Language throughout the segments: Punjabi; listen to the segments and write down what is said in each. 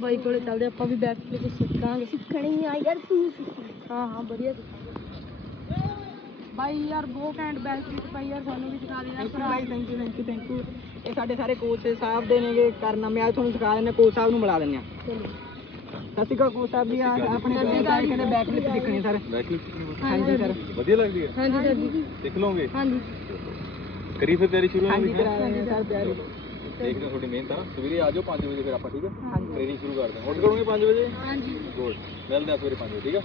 ਬਾਈ ਕੋਲੇ ਚੱਲਦੇ ਆਪਾਂ ਵੀ ਬੈਠ ਕੇ ਕੁਝ ਸਿੱਖਾਂਗੇ। ਸਿੱਖਣੀ ਆ ਯਾਰ ਤੂੰ ਸਿੱਖੀ। ਹਾਂ ਹਾਂ ਵਧੀਆ ਬਾਈ ਯਾਰ ਬਹੁਤ ਘੈਂਟ ਬੈਕ ਫਲਿਪ ਪਾਈ ਯਾਰ ਸਾਨੂੰ ਵੀ ਸਿਖਾ ਦੇ ਯਾਰ thank you Bhai thank you thank you thank you ਇਹ ਸਾਡੇ ਸਾਰੇ ਕੋਚ ਸਾਹਿਬ ਦੇ ਨੇਗੇ ਕਰਨਾ। ਮੈਂ ਅੱਜ ਤੁਹਾਨੂੰ ਸਿਖਾ ਦਿੰਦੇ ਕੋਚ ਸਾਹਿਬ ਨੂੰ ਮਿਲਾ ਦਿੰਦੇ। ਆ ਚਲੋ। ਸਤਿ ਸ਼੍ਰੀ ਅਕਾਲ ਕੋਚ ਸਾਹਿਬ ਜੀ ਆ ਆਪਣੇ ਕੋਚ ਸਾਹਿਬ ਕਹਿੰਦੇ ਬੈਕ ਫਲਿਪ ਸਿੱਖਣੀ ਸਰ। ਹਾਂਜੀ ਸਰ। ਵਧੀਆ ਲੱਗਦੀ ਹੈ? ਹਾਂਜੀ ਸਰ ਜੀ। ਸਿੱਖ ਲਓਗੇ? ਹਾਂਜੀ। ਕਰੀ ਫਿਰ ਤਿਆਰੀ ਸ਼ੁਰੂ ਹਾਂਜੀ ਹੋਣੀ ਕਰਾ ਹਾਂ? ਸਰ ਪਿਆਰੀ ਦੇਖਦੇ ਹਾਂ ਤੁਹਾਡੀ ਮਿਹਨਤ ਆ ਸਵੇਰੇ ਆ ਜਾਓ 5 ਵਜੇ ਫਿਰ ਆਪਾਂ ਠੀਕ ਹੈ ਹਾਂਜੀ। ਟ੍ਰੇਨਿੰਗ ਸ਼ੁਰੂ ਕਰਦੇ ਹਾਂ ਉੱਠ ਕਰੋਗੇ 5 ਵਜੇ ਹਾਂਜੀ ਗੁੱਡ ਮਿਲਦੇ ਆ ਸਵੇਰੇ 5 ਵਜੇ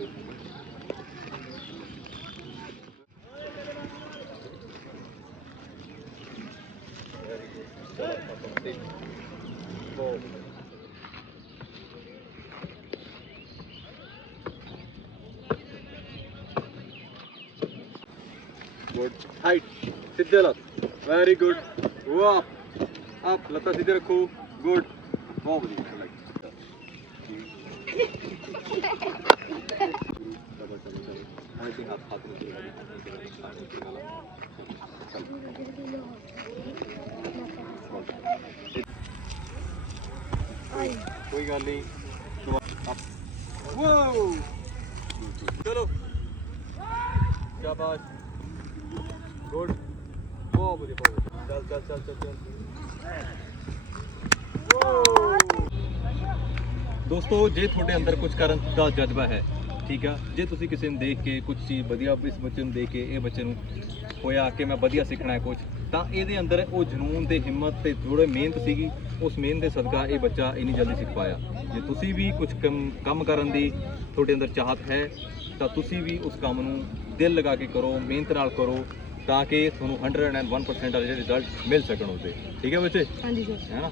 Good. Height. Sit there. Very good. Go up. Up. Lata sidhe rakho. Good. Bob. Like. ਕੋਈ ਗੱਲ ਨਹੀਂ ਵਾਓ ਚਲੋ ਸ਼ਾਬਾਸ਼ ਗੁੱਡ ਬਹੁਤ ਵਧੀਆ ਬਹੁਤ ਵਧੀਆ। ਚੱਲ ਚੱਲ ਚਲ ਵਾਓ ਦੋਸਤੋ ਜੇ ਤੁਹਾਡੇ ਅੰਦਰ ਕੁਝ ਕਰਨ ਦਾ ਜਜ਼ਬਾ ਹੈ ਠੀਕ ਆ? ਜੇ ਤੁਸੀਂ ਕਿਸੇ ਨੂੰ ਦੇਖ ਕੇ ਕੁਝ ਚੀਜ਼ ਵਧੀਆ ਇਸ ਬੱਚੇ ਨੂੰ ਦੇਖ ਕੇ ਇਹ ਬੱਚੇ ਨੂੰ ਹੋਇਆ ਕਿ ਮੈਂ ਵਧੀਆ ਸਿੱਖਣਾ ਹੈ ਕੁਝ ਤਾਂ ਇਹਦੇ ਅੰਦਰ ਉਹ ਜਨੂਨ ਤੇ ਹਿੰਮਤ ਤੇ ਥੋੜੇ ਮਿਹਨਤ ਸੀਗੀ ਉਸ ਮਿਹਨਤ ਦੇ ਸਦਕਾ ਇਹ ਬੱਚਾ ਇੰਨੀ ਜਲਦੀ ਸਿੱਖ ਪਾਇਆ। ਜੇ ਤੁਸੀਂ ਵੀ ਕੁਝ ਕੰਮ ਕੰਮ ਕਰਨ ਦੀ ਤੁਹਾਡੇ ਅੰਦਰ ਚਾਹਤ ਹੈ ਤਾਂ ਤੁਸੀਂ ਵੀ ਉਸ ਕੰਮ ਨੂੰ ਦਿਲ ਲਗਾ ਕੇ ਕਰੋ ਮਿਹਨਤ ਨਾਲ ਕਰੋ ਤਾਂ ਕਿ ਤੁਹਾਨੂੰ 101% ਵਾਲੇ ਰਿਜ਼ਲਟ ਮਿਲ ਸਕਣ ਉਹਦੇ। ਠੀਕ ਹੈ ਬੱਚੇ? ਹਾਂਜੀ ਸਰ ਹੈ ਨਾ?